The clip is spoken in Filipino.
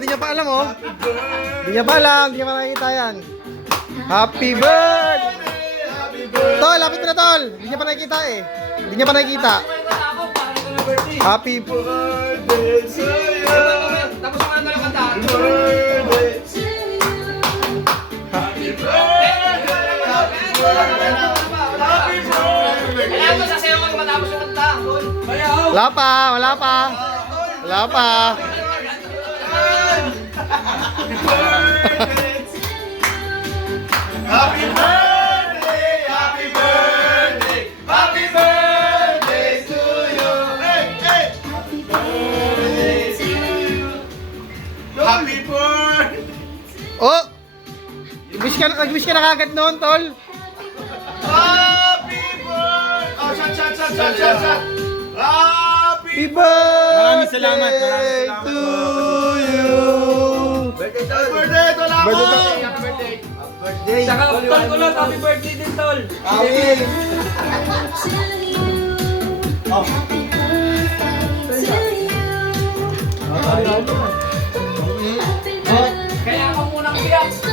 di niya pa alam, oh. Di niya pa alam, di niya pa nakikita yan. Happy birthday! Tol, lapit mo na, Tol. Di niya pa nakikita, eh. Di niya pa nakikita. Happy birthday sa'yo. Tapos yung ano lang kanta. Happy birthday. Kaya mo sasayaw ko matapos yung kanta. Wala pa, wala pa. Wala pa. Happy birthday, happy birthday, happy birthday to you. Hey, hey. Happy birthday to you. Happy birthday. Oh! Nag-wish ka na kagad noon, Tol. Happy birthday. Oh, shot. Happy Happy birthday. birthday to you. Happy birthday to Lamo. Birthday. Saka tol ko lang, happy birthday din tol. Kaya ako munang biyak.